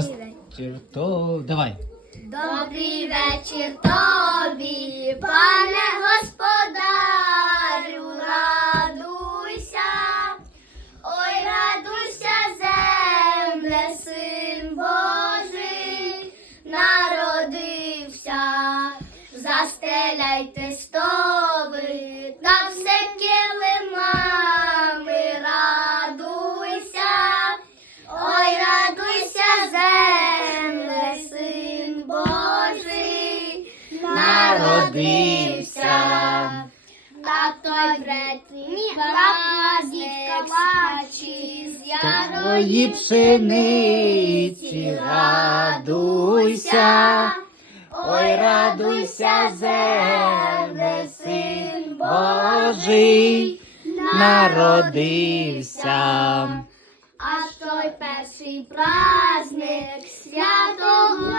вечір. То давай. Добрий вечір тобі, пане господарю, радуйся, ой, радуйся, земле, син Божий, народився, застеляйте столи, Народився. та той бретні праздник бачи з ярої пшениці радуйся. Ой, радуйся, земле, син Божий народився. А той перший праздник святого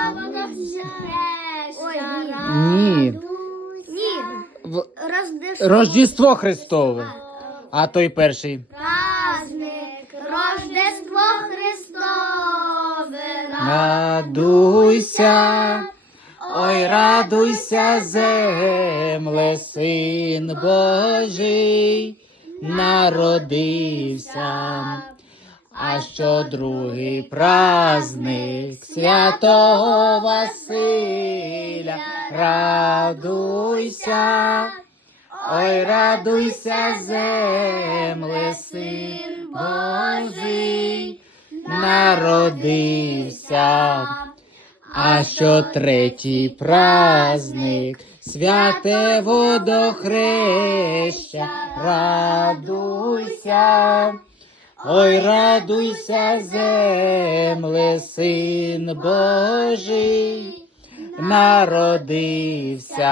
Рождество. Рождество Христове. А той перший. Праздник Рождество Христове. Радуйся, ой, радуйся, земле, син Божий народився. А що другий праздник святого Василя, радуйся, ой, радуйся, земле, син Божий народився. А що третій праздник, святе водохреща, радуйся, ой, радуйся, земле, син Божий народився.